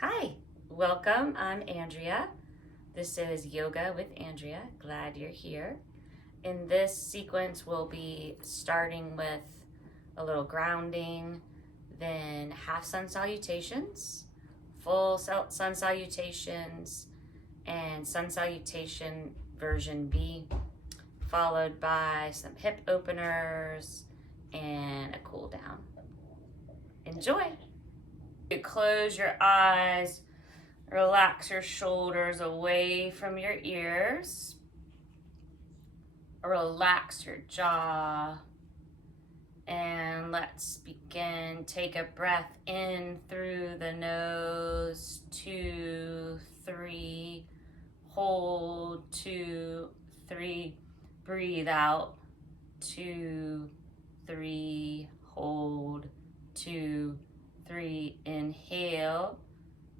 Hi, welcome. I'm Andrea. This is Yoga with Andrea. Glad you're here. In this sequence, we'll be starting with a little grounding, then half sun salutations, full sun salutations, and sun salutation version B, followed by some hip openers and a cool down. Enjoy. You close your eyes, relax your shoulders away from your ears, relax your jaw, and let's begin. Take a breath in through the nose, 2, 3, hold, 2, 3, breathe out, 2, 3, hold, 2, 3, inhale,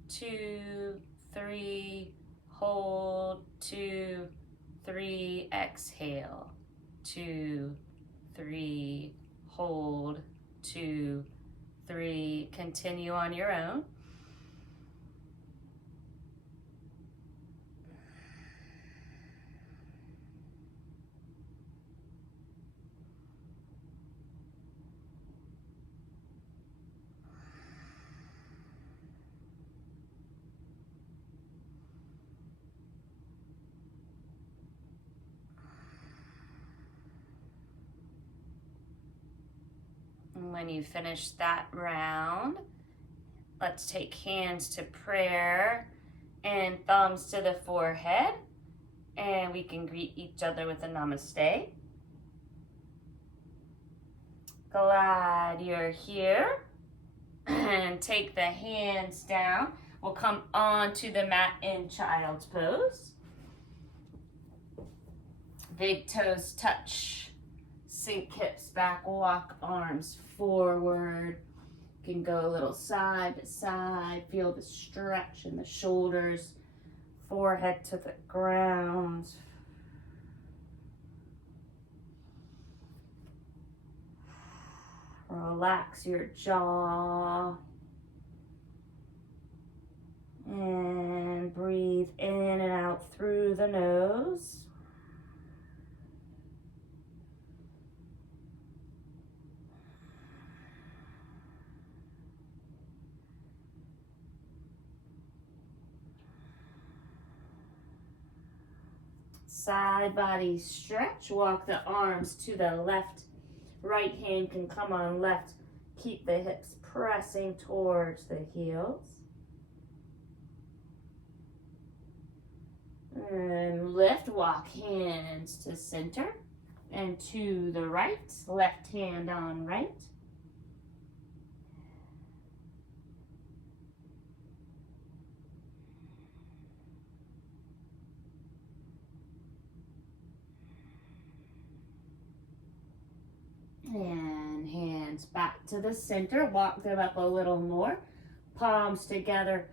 2, 3, hold, 2, 3, exhale, 2, 3, hold, 2, 3, continue on your own. And when you finish that round, let's take hands to prayer and thumbs to the forehead. And we can greet each other with a namaste. Glad you're here. And take the hands down. We'll come onto the mat in child's pose. Big toes touch. Sink hips back, walk arms forward. You can go a little side to side. Feel the stretch in the shoulders. Forehead to the ground. Relax your jaw. And breathe in and out through the nose. Side body stretch. Walk the arms to the left. Right hand can come on left. Keep the hips pressing towards the heels. And lift, walk hands to center and to the right. Left hand on right. And hands back to the center. Walk them up a little more. Palms together,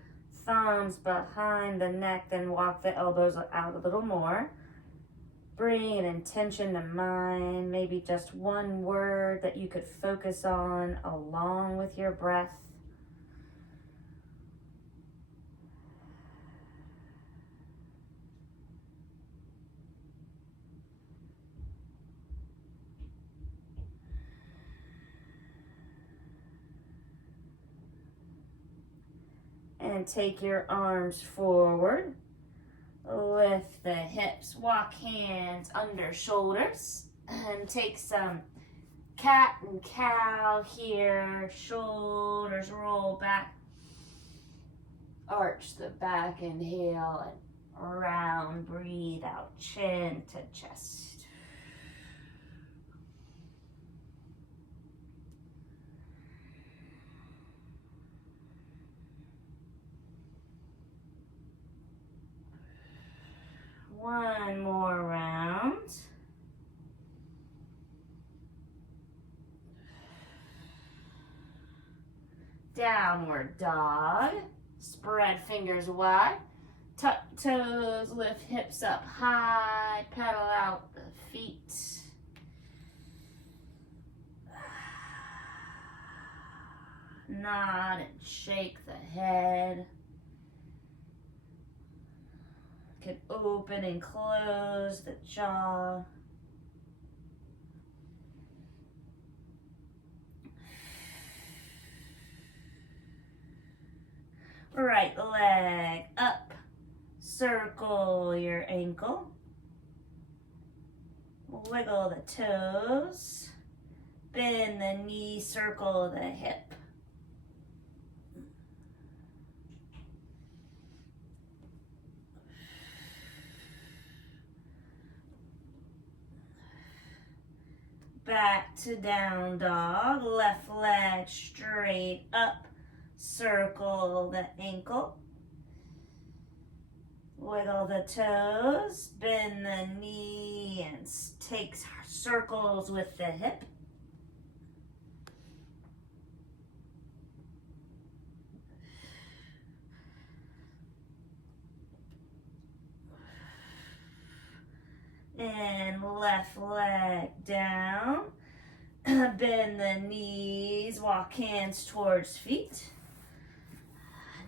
thumbs behind the neck. Then walk the elbows out a little more. Bring an intention to mind. Maybe just one word that you could focus on along with your breath. And take your arms forward. Lift the hips. Walk hands under shoulders. And take some cat and cow here. Shoulders roll back. Arch the back. Inhale and round. Breathe out. Chin to chest. One more round. Downward dog. Spread fingers wide. Tuck toes, lift hips up high. Pedal out the feet. Nod and shake the head. open and close the jaw. Right leg up, circle your ankle. Wiggle the toes. Bend the knee, circle the hip. Back to down dog. Left leg straight up. Circle the ankle. Wiggle the toes. Bend the knee and take circles with the hip. And left leg down. Bend the knees, walk hands towards feet.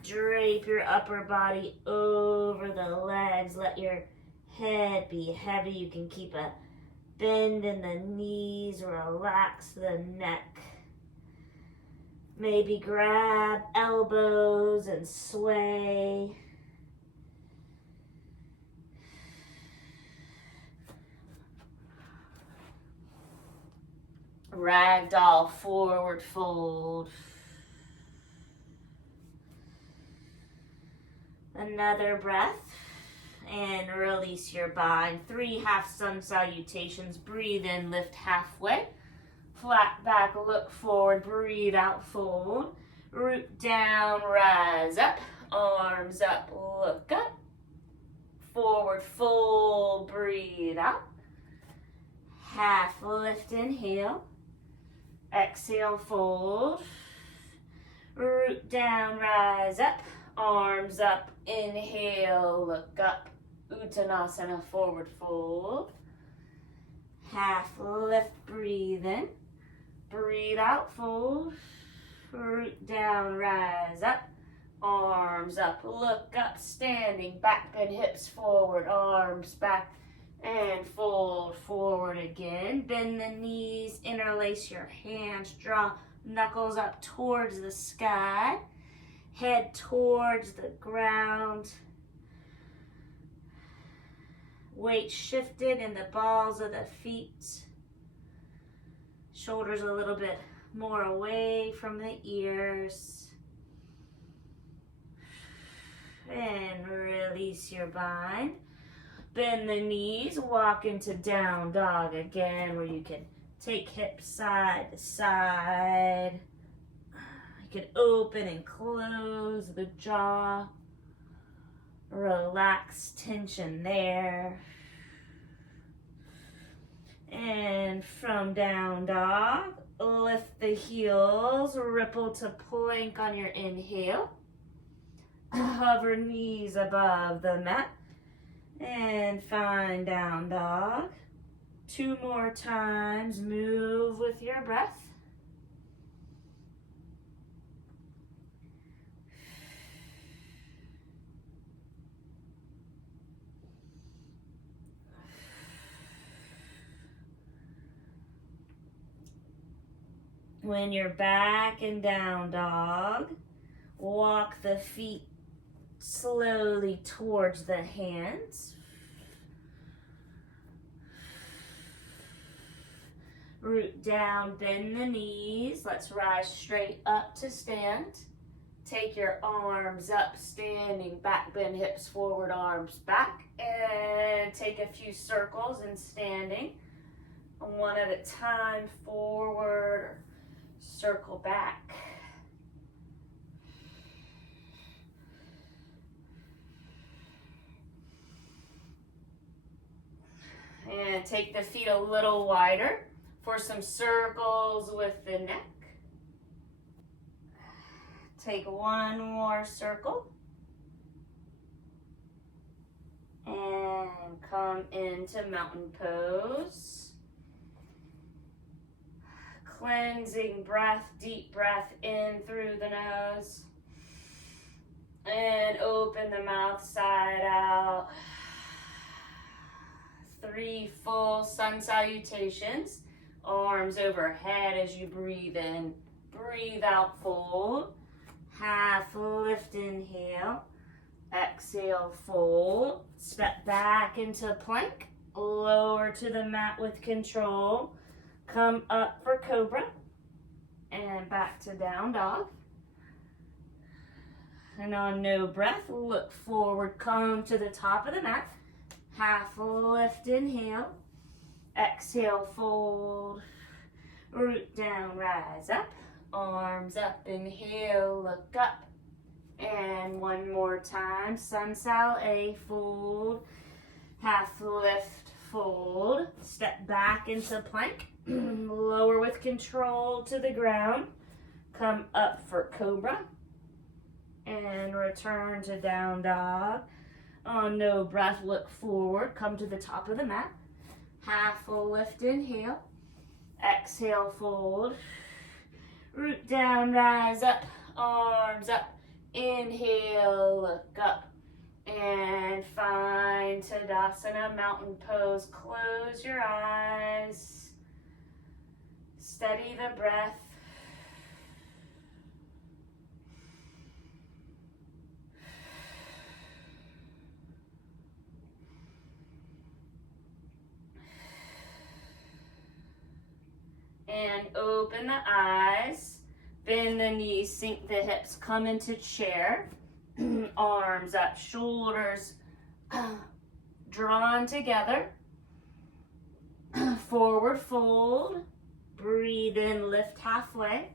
Drape your upper body over the legs. Let your head be heavy. You can keep a bend in the knees, relax the neck. Maybe grab elbows and sway. Ragdoll forward fold. Another breath and release your bind. 3 half sun salutations. Breathe in, lift halfway. Flat back, look forward, breathe out, fold. Root down, rise up. Arms up, look up. Forward fold, breathe out. Half lift, inhale. Exhale, fold. Root down, rise up. Arms up, inhale, look up. Uttanasana, forward fold. Half lift, breathe in. Breathe out, fold. Root down, rise up. Arms up, look up, standing. Back bend hips forward, arms back. And fold forward again. Bend the knees, interlace your hands, draw knuckles up towards the sky. Head towards the ground. Weight shifted in the balls of the feet. Shoulders a little bit more away from the ears. And release your bind. Bend the knees, walk into down dog again, where you can take hips side to side. You can open and close the jaw. Relax tension there. And from down dog, lift the heels, ripple to plank on your inhale. Hover knees above the mat. And find down dog. 2 more times. Move with your breath. When you're back in down dog, walk the feet slowly towards the hands. Root down, bend the knees. Let's rise straight up to stand. Take your arms up, standing, back bend hips forward, arms back. And take a few circles in standing. One at a time, forward, circle back. And take the feet a little wider for some circles with the neck. Take one more circle. And come into mountain pose. Cleansing breath, deep breath in through the nose. And open the mouth side out. 3 full sun salutations. Arms overhead as you breathe in. Breathe out, fold. Half lift, inhale. Exhale, fold. Step back into plank. Lower to the mat with control. Come up for cobra. And back to down dog. And on no breath, look forward, come to the top of the mat. Half lift, inhale. Exhale, fold. Root down, rise up. Arms up, inhale, look up. And one more time, sun sal A, fold. Half lift, fold. Step back into plank. Lower with control to the ground. Come up for cobra. And return to down dog. On no breath, look forward. Come to the top of the mat. Half lift, inhale. Exhale, fold. Root down, rise up. Arms up. Inhale, look up. And find Tadasana, mountain pose. Close your eyes. Steady the breath. And open the eyes, bend the knees, sink the hips, come into chair, arms up, shoulders drawn together, forward fold, breathe in, lift halfway,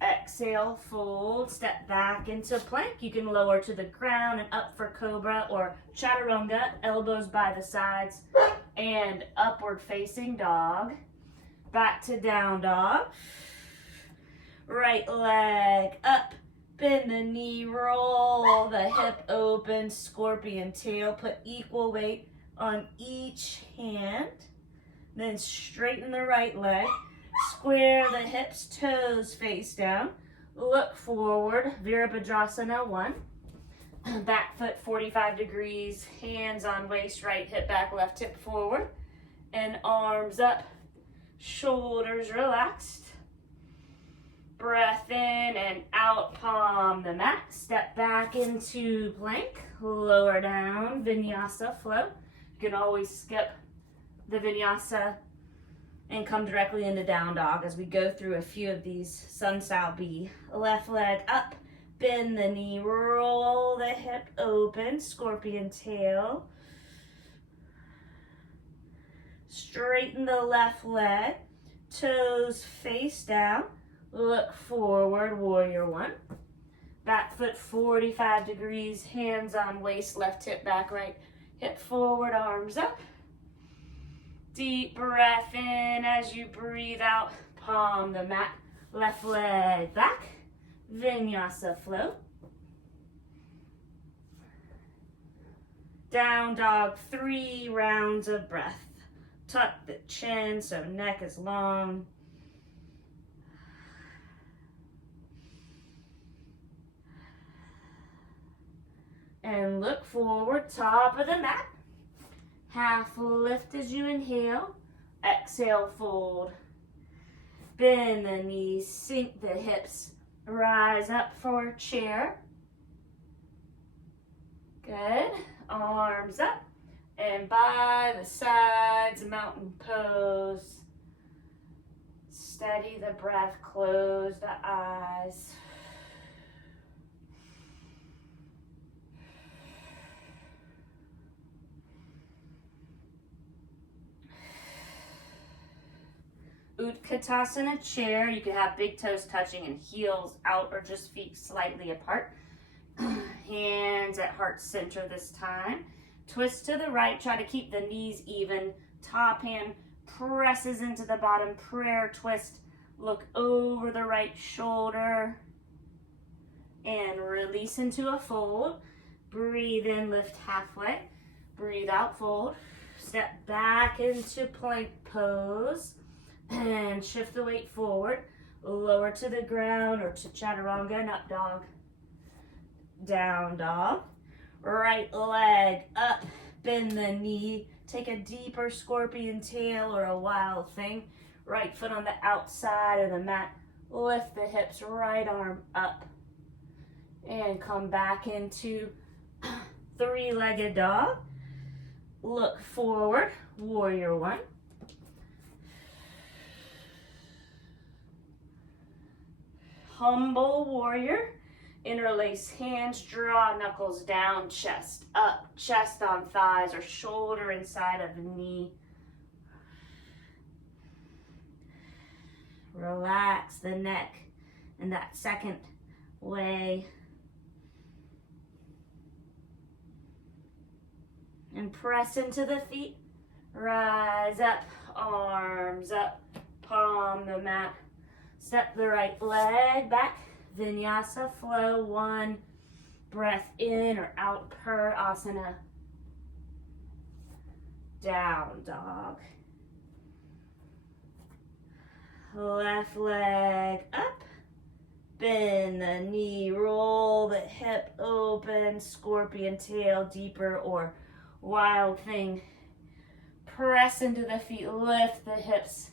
exhale, fold, step back into plank. You can lower to the ground and up for cobra or chaturanga, elbows by the sides, and upward facing dog. Back to down dog. Right leg up. Bend the knee, roll the hip open, scorpion tail. Put equal weight on each hand. Then straighten the right leg. Square the hips, toes face down. Look forward, Virabhadrasana 1. Back foot 45 degrees, hands on waist, right hip back, left hip forward. And arms up. Shoulders relaxed. Breath in and out, palm the mat. Step back into plank. Lower down, vinyasa flow. You can always skip the vinyasa and come directly into down dog as we go through a few of these sun sal B. Left leg up, bend the knee, roll the hip open, scorpion tail. Straighten the left leg, toes face down, look forward, warrior 1. Back foot 45 degrees, hands on waist, left hip back, right hip forward, arms up. Deep breath in as you breathe out, palm the mat, left leg back, vinyasa flow. Down dog, 3 rounds of breath. Tuck the chin so neck is long. And look forward, top of the mat. Half lift as you inhale. Exhale, fold. Bend the knees, sink the hips. Rise up for chair. Good. Arms up. And by the sides, mountain pose. Steady the breath, close the eyes. Utkatasana chair. You can have big toes touching and heels out or just feet slightly apart. Hands at heart center this time. Twist to the right, try to keep the knees even. Top hand presses into the bottom, prayer twist. Look over the right shoulder. And release into a fold. Breathe in, lift halfway. Breathe out, fold. Step back into plank pose. And shift the weight forward. Lower to the ground or to chaturanga and up dog. Down dog. Right leg up, bend the knee, take a deeper scorpion tail or a wild thing. Right foot on the outside of the mat, lift the hips, right arm up, and come back into three-legged dog. Look forward, warrior one. Humble warrior, interlace hands, draw knuckles down, chest up, chest on thighs or shoulder inside of the knee. Relax the neck in that second way. And press into the feet. Rise up, arms up, palm the mat. Step the right leg back. Vinyasa flow, one breath in or out per asana. Down dog. Left leg up. Bend the knee, roll the hip open, scorpion tail deeper or wild thing. Press into the feet, lift the hips.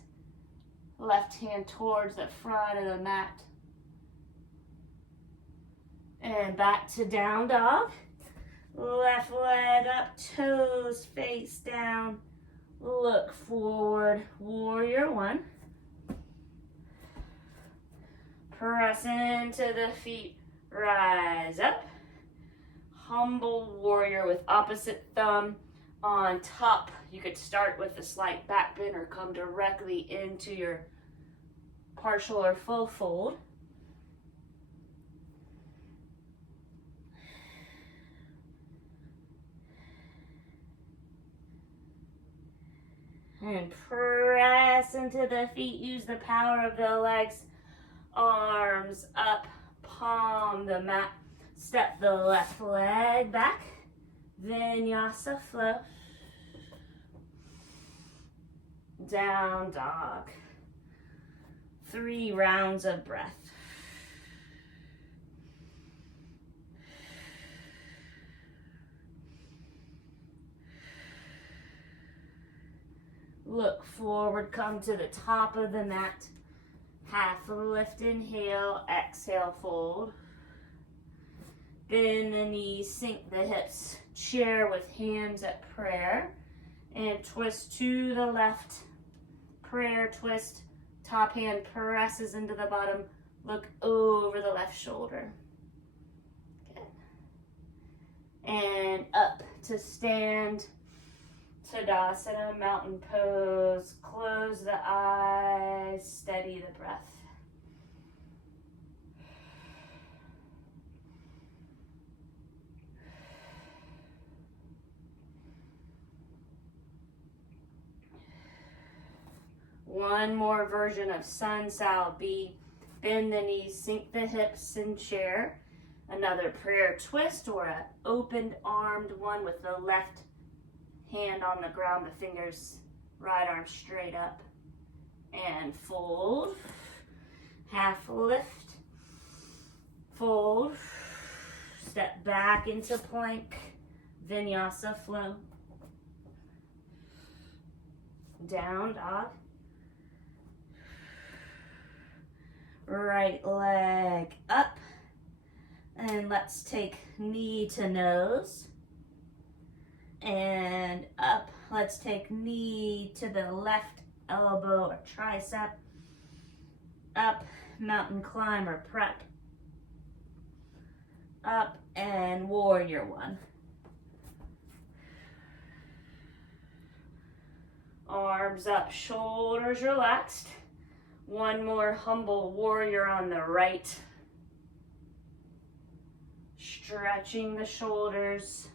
Left hand towards the front of the mat. And back to down dog. Left leg up, toes face down. Look forward, warrior one. Press into the feet, rise up. Humble warrior with opposite thumb on top. You could start with a slight back bend or come directly into your partial or full fold. And press into the feet, use the power of the legs. Arms up, palm the mat. Step the left leg back. Vinyasa flow. Down dog. 3 rounds of breath. Look forward, come to the top of the mat. Half lift, inhale, exhale, fold. Bend the knees, sink the hips. Chair with hands at prayer. And twist to the left. Prayer twist. Top hand presses into the bottom. Look over the left shoulder. Good. And up to stand. Tadasana, mountain pose. Close the eyes, steady the breath. One more version of Sun Sal B. Bend the knees, sink the hips in chair. Another prayer twist or an opened armed one with the left hand on the ground, the fingers, right arm straight up. And fold. Half lift. Fold. Step back into plank. Vinyasa flow. Down dog. Right leg up. And let's take knee to nose. And up. Let's take knee to the left elbow or tricep. Up, mountain climber prep. Up and warrior one. Arms up, shoulders relaxed. One more humble warrior on the right. Stretching the shoulders.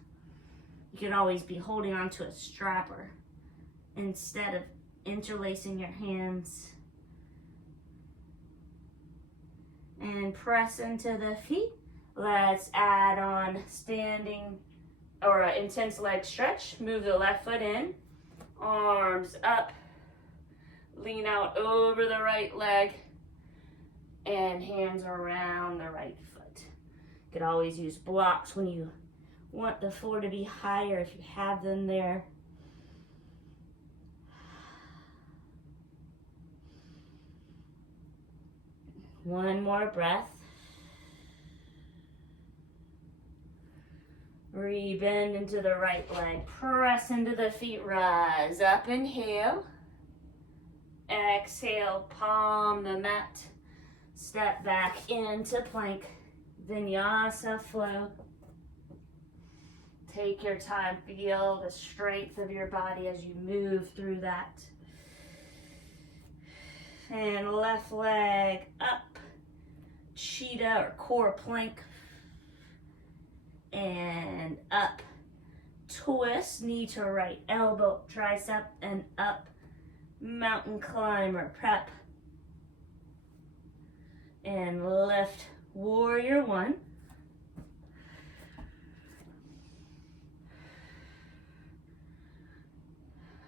You can always be holding onto a strapper instead of interlacing your hands. And press into the feet. Let's add on standing or an intense leg stretch. Move the left foot in. Arms up. Lean out over the right leg. And hands around the right foot. You could always use blocks when you want the floor to be higher if you have them there. One more breath. Re-bend into the right leg. Press into the feet. Rise up. Inhale. Exhale. Palm the mat. Step back into plank. Vinyasa flow. Take your time. Feel the strength of your body as you move through that. And left leg up. Cheetah or core plank. And up. Twist, knee to right, elbow, tricep, and up. Mountain climber, prep. And lift, warrior one.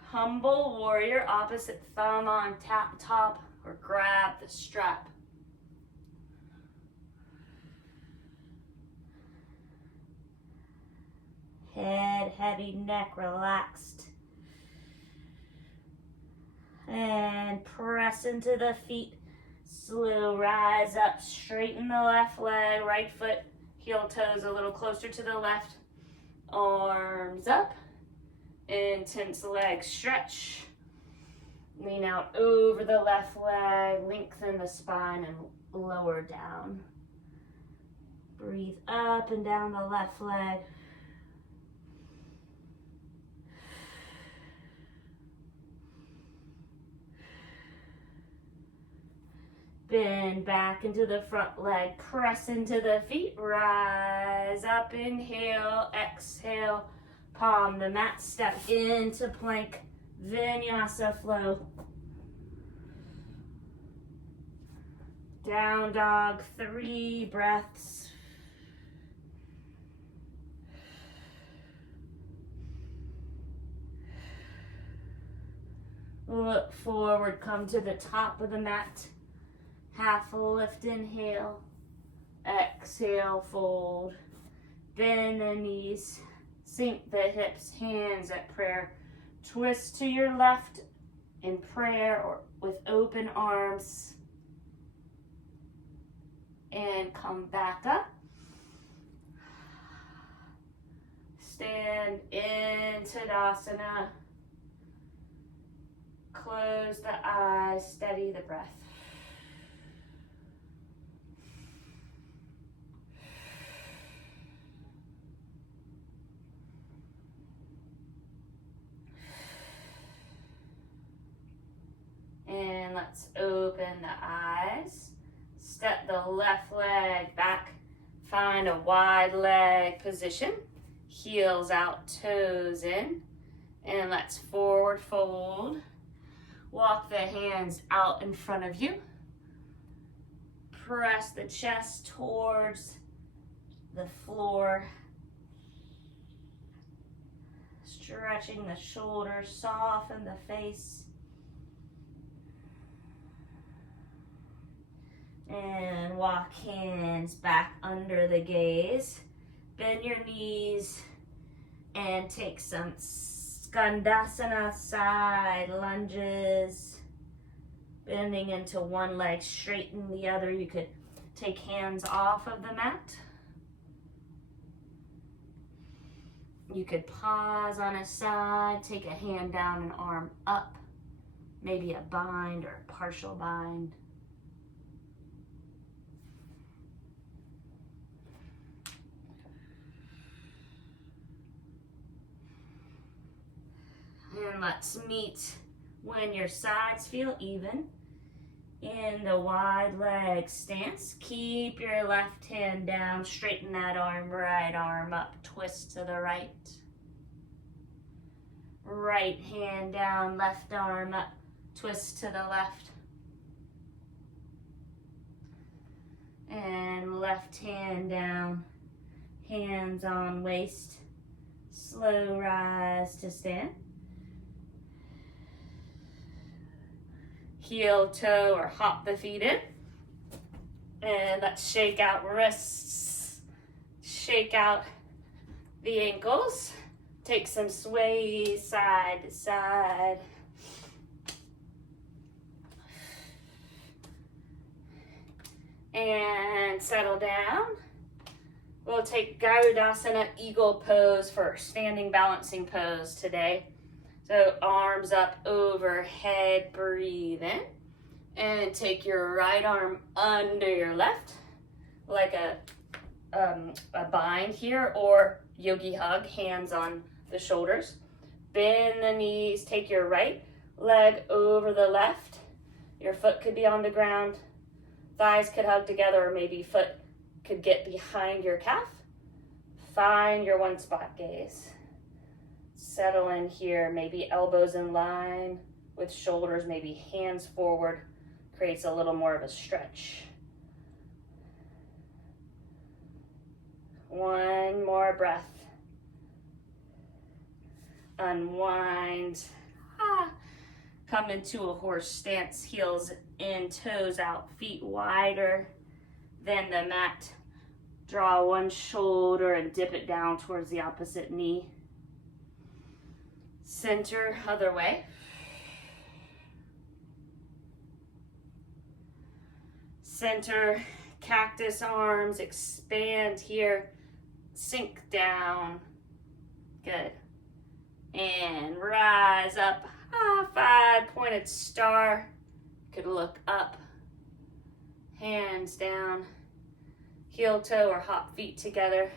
Humble warrior, opposite thumb on top or grab the strap. Head heavy, neck relaxed. And press into the feet. Slow rise up, straighten the left leg, right foot, heel toes a little closer to the left. Arms up. Intense leg stretch. Lean out over the left leg, lengthen the spine and lower down. Breathe up and down the left leg. Bend back into the front leg, press into the feet, rise up, inhale, exhale, palm the mat, step into plank, vinyasa flow. Down dog, 3 breaths. Look forward, come to the top of the mat. Half lift, inhale, exhale, fold, bend the knees, sink the hips, hands at prayer, twist to your left in prayer or with open arms, and come back up. Stand in Tadasana, close the eyes, steady the breath. And let's open the eyes. Step the left leg back. Find a wide leg position. Heels out, toes in. And let's forward fold. Walk the hands out in front of you. Press the chest towards the floor. Stretching the shoulders, soften the face. And walk hands back under the gaze. Bend your knees and take some Skandasana side lunges. Bending into one leg, straighten the other. You could take hands off of the mat. You could pause on a side, take a hand down, an arm up. Maybe a bind or a partial bind. And let's meet when your sides feel even in the wide leg stance. Keep your left hand down, straighten that arm, right arm up, twist to the right. Right hand down, left arm up, twist to the left. And left hand down, hands on waist, slow rise to stand. Heel, toe, or hop the feet in. And let's shake out wrists. Shake out the ankles. Take some sway side to side. And settle down. We'll take Garudasana Eagle pose for standing balancing pose today. So arms up overhead, breathe in. And take your right arm under your left, like a bind here, or yogi hug, hands on the shoulders. Bend the knees, take your right leg over the left. Your foot could be on the ground. Thighs could hug together, or maybe foot could get behind your calf. Find your one spot gaze. Settle in here, maybe elbows in line with shoulders, maybe hands forward. Creates a little more of a stretch. One more breath. Unwind. Come into a horse stance, heels in, toes out, feet wider than the mat. Draw one shoulder and dip it down towards the opposite knee. Center, other way. Center, cactus arms, expand here, sink down. Good. And rise up. 5-pointed star. Could look up. Hands down. Heel toe or hop feet together.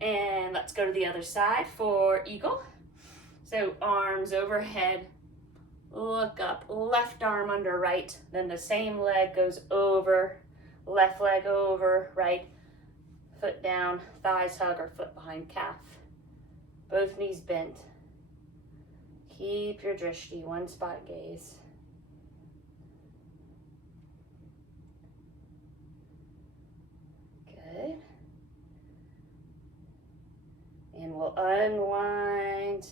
And let's go to the other side for eagle. So arms overhead. Look up, left arm under right, then the same leg goes over, left leg over, right, foot down, thighs hug or foot behind calf. Both knees bent. Keep your drishti, one spot gaze. Good. And we'll unwind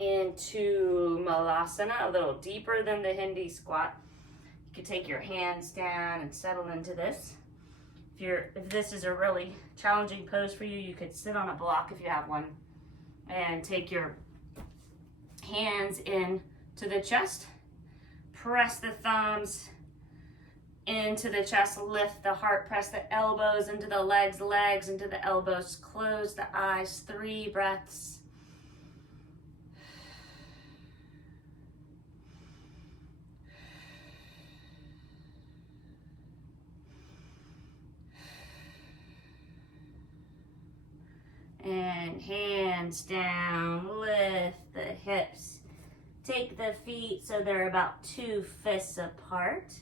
into Malasana, a little deeper than the Hindi squat. You could take your hands down and settle into this. If this is a really challenging pose for you, you could sit on a block if you have one and take your hands in to the chest. Press the thumbs into the chest, lift the heart, press the elbows into the legs, legs into the elbows, close the eyes, 3 breaths. And hands down, lift the hips. Take the feet so they're about 2 fists apart.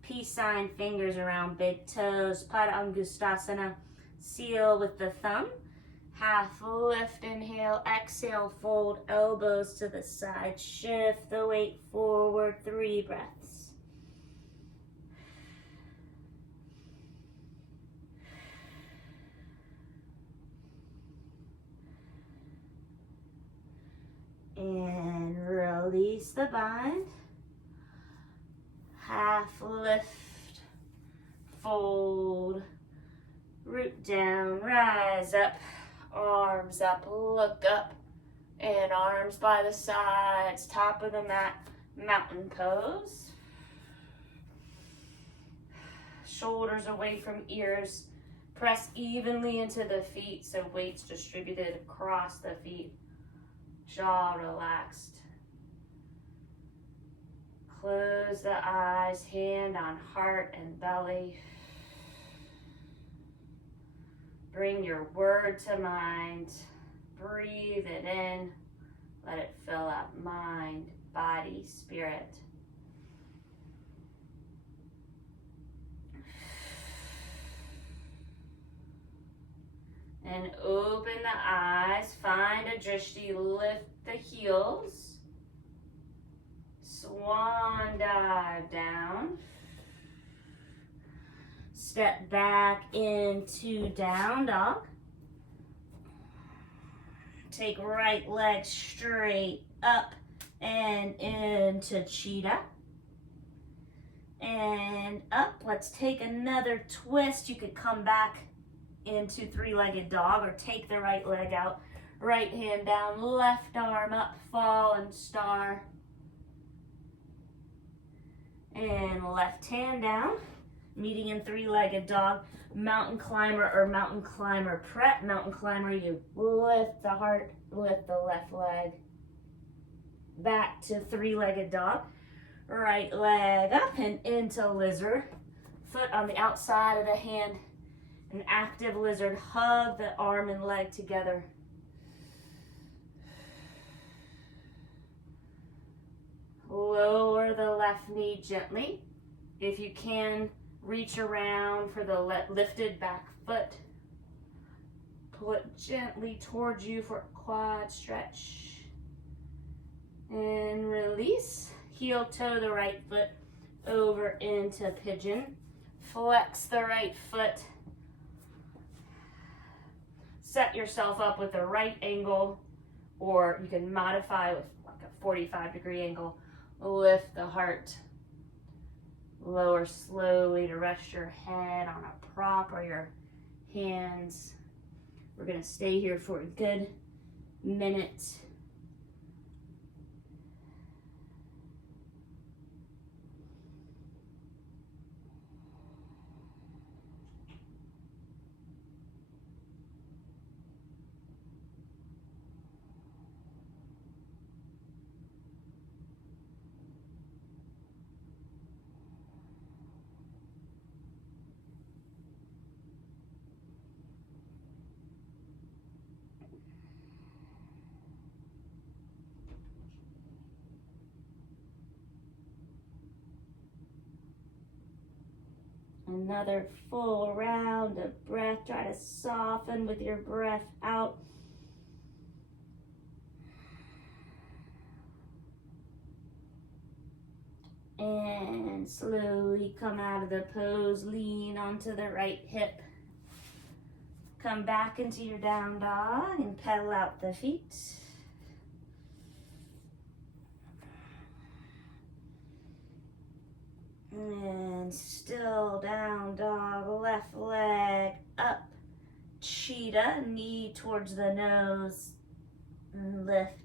Peace sign, fingers around big toes. Pada Angustasana, seal with the thumb. Half lift, inhale, exhale, fold, elbows to the side. Shift the weight forward, 3 breaths. And release the bind. Half lift, fold, root down, rise up, arms up, look up, and arms by the sides, top of the mat, mountain pose. Shoulders away from ears, press evenly into the feet so weight's distributed across the feet. Jaw relaxed. Close the eyes, hand on heart and belly. Bring your word to mind. Breathe it in. Let it fill up mind, body, spirit. And open the eyes, find a drishti, lift the heels. Swan dive down. Step back into down dog. Take right leg straight up and into cheetah. And up, let's take another twist. You could come back into three-legged dog, or take the right leg out. Right hand down, left arm up, fallen star. And left hand down, meeting in three-legged dog. Mountain climber or mountain climber prep. Mountain climber, you lift the heart, lift the left leg. Back to three-legged dog. Right leg up and into lizard. Foot on the outside of the hand. An active lizard. Hug the arm and leg together. Lower the left knee gently. If you can, reach around for the lifted back foot. Pull it gently towards you for a quad stretch. And release. Heel toe the right foot over into pigeon. Flex the right foot. Set yourself up with the right angle, or you can modify with like a 45-degree angle. Lift the heart. Lower slowly to rest your head on a prop or your hands. We're going to stay here for a good minute. Another full round of breath. Try to soften with your breath out. And slowly come out of the pose. Lean onto the right hip. Come back into your down dog and pedal out the feet. And still down dog, left leg up. Cheetah, knee towards the nose. And lift.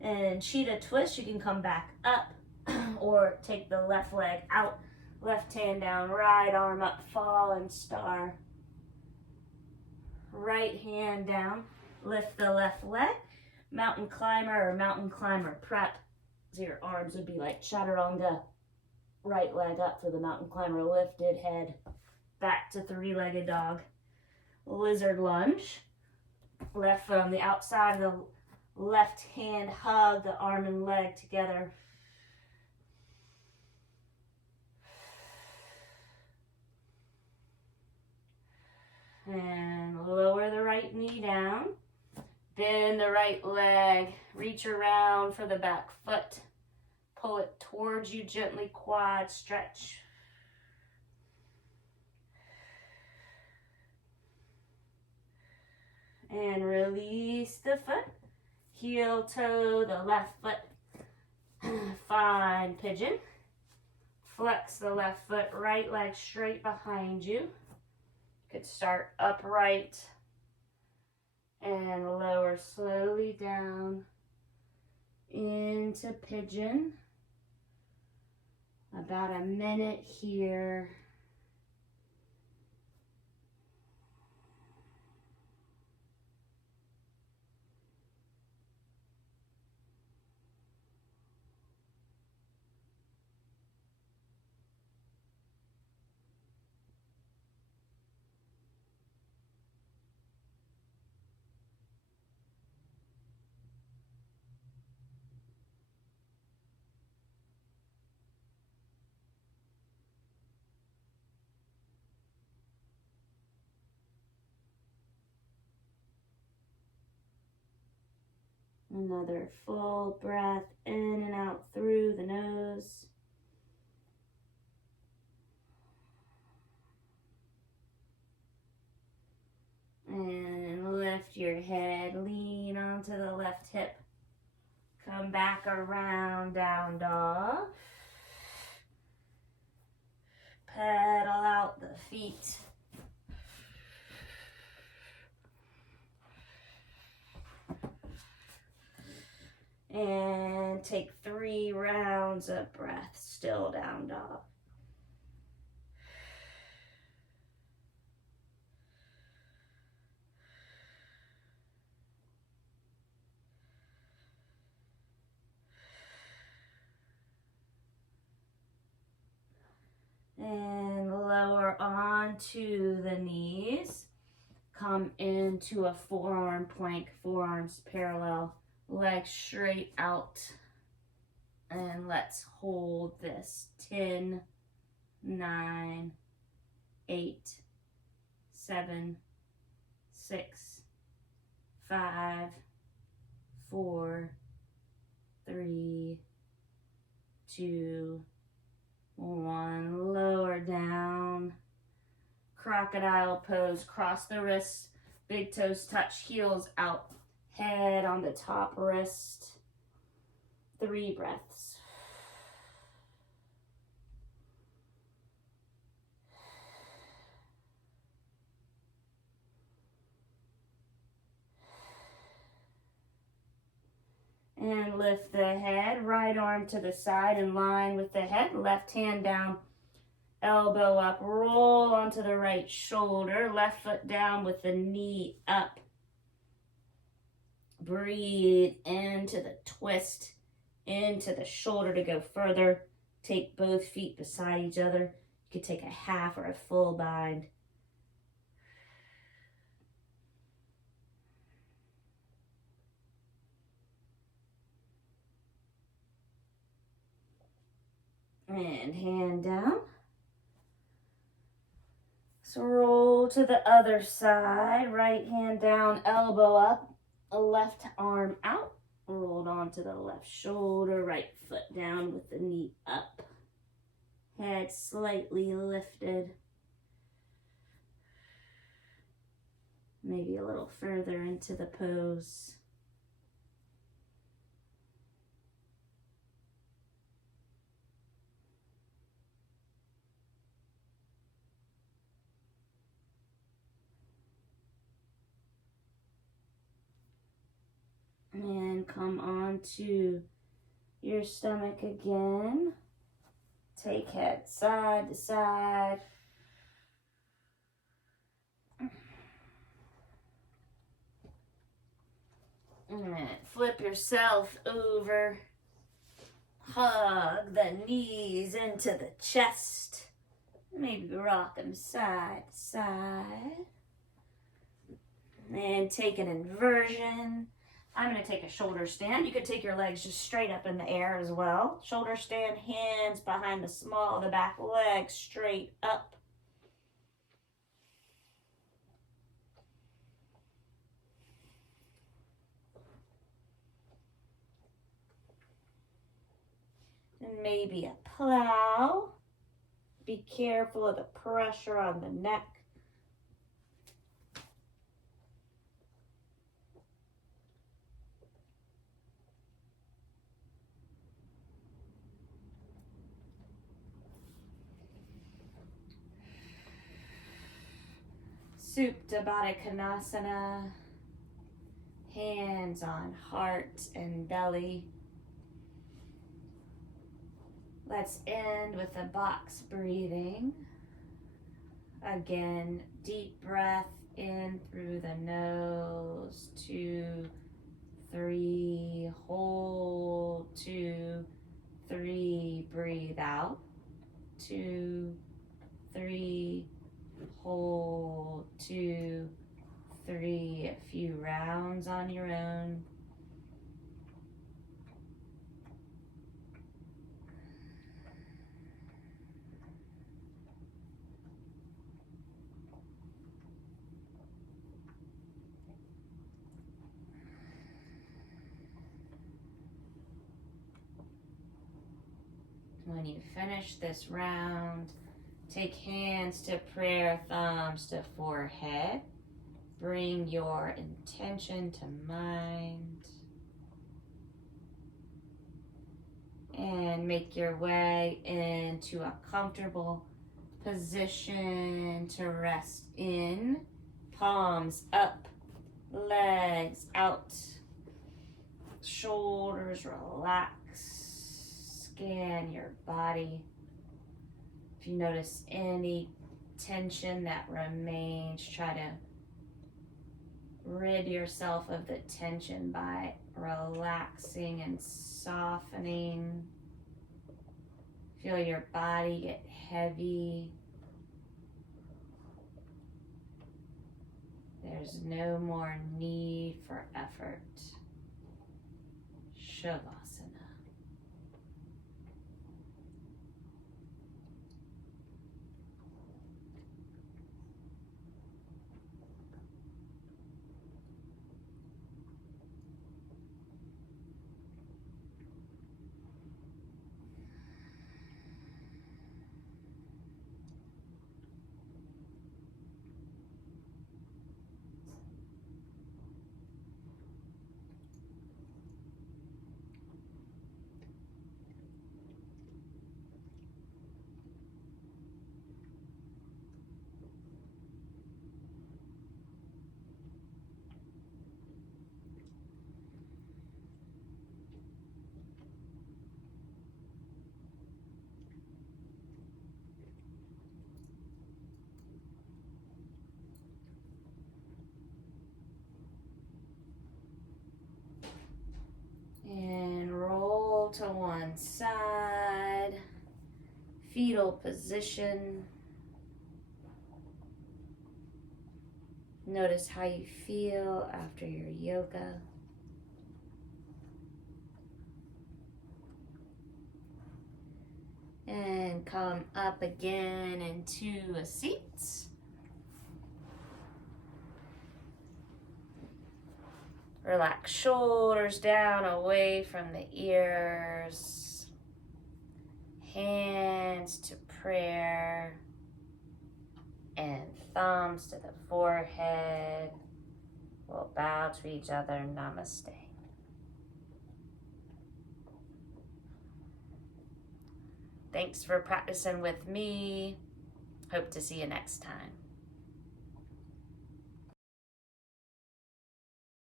And cheetah twist, you can come back up or take the left leg out. Left hand down, right arm up, fallen star. Right hand down, lift the left leg. Mountain climber or mountain climber prep. So your arms would be like chaturanga. Right leg up for the mountain climber, lifted head, back to three-legged dog. Lizard lunge, left foot on the outside of the left hand, hug the arm and leg together. And lower the right knee down, bend the right leg, reach around for the back foot. Pull it towards you gently, quad stretch. And release the foot. Heel toe the left foot. Find pigeon. Flex the left foot, right leg straight behind you. You could start upright and lower slowly down into pigeon. About a minute here. Another full breath in and out through the nose. And lift your head, lean onto the left hip. Come back around, down dog. Pedal out the feet. And take 3 rounds of breath, still down dog. And lower onto the knees. Come into a forearm plank, forearms parallel, legs straight out. And let's hold this. 10, 9, 8, 7, 6, 5, 4, 3, 2, 1. Lower down. Crocodile pose. Cross the wrists. Big toes touch. Heels out. Head on the top wrist. 3 breaths. And lift the head, right arm to the side in line with the head, left hand down, elbow up, roll onto the right shoulder, left foot down with the knee up. Breathe into the twist, into the shoulder to go further. Take both feet beside each other. You could take a half or a full bind. And hand down. So roll to the other side. Right hand down, elbow up, left arm out. Rolled onto the left shoulder, right foot down with the knee up. Head slightly lifted. Maybe a little further into the pose. And come onto your stomach again. Take head side to side. And flip yourself over. Hug the knees into the chest. Maybe rock them side to side. And take an inversion. I'm going to take a shoulder stand. You could take your legs just straight up in the air as well. Shoulder stand, hands behind the small of the back, legs straight up. And maybe a plow. Be careful of the pressure on the neck. Supta Baddha Konasana. Hands on heart and belly. Let's end with a box breathing. Again, deep breath in through the nose. 2, 3, hold. 2, 3, breathe out. 2, 3, hold. 2, 3, a few rounds on your own. When you finish this round, take hands to prayer, thumbs to forehead. Bring your intention to mind. And make your way into a comfortable position to rest in. Palms up, legs out. shoulders, relax. Scan your body. If you notice any tension that remains, try to rid yourself of the tension by relaxing and softening. Feel your body get heavy. There's no more need for effort. Shavasana. And roll to one side, fetal position. Notice how you feel after your yoga. And come up again into a seat. Relax shoulders down away from the ears. Hands to prayer. And thumbs to the forehead. We'll bow to each other. Namaste. Thanks for practicing with me. Hope to see you next time.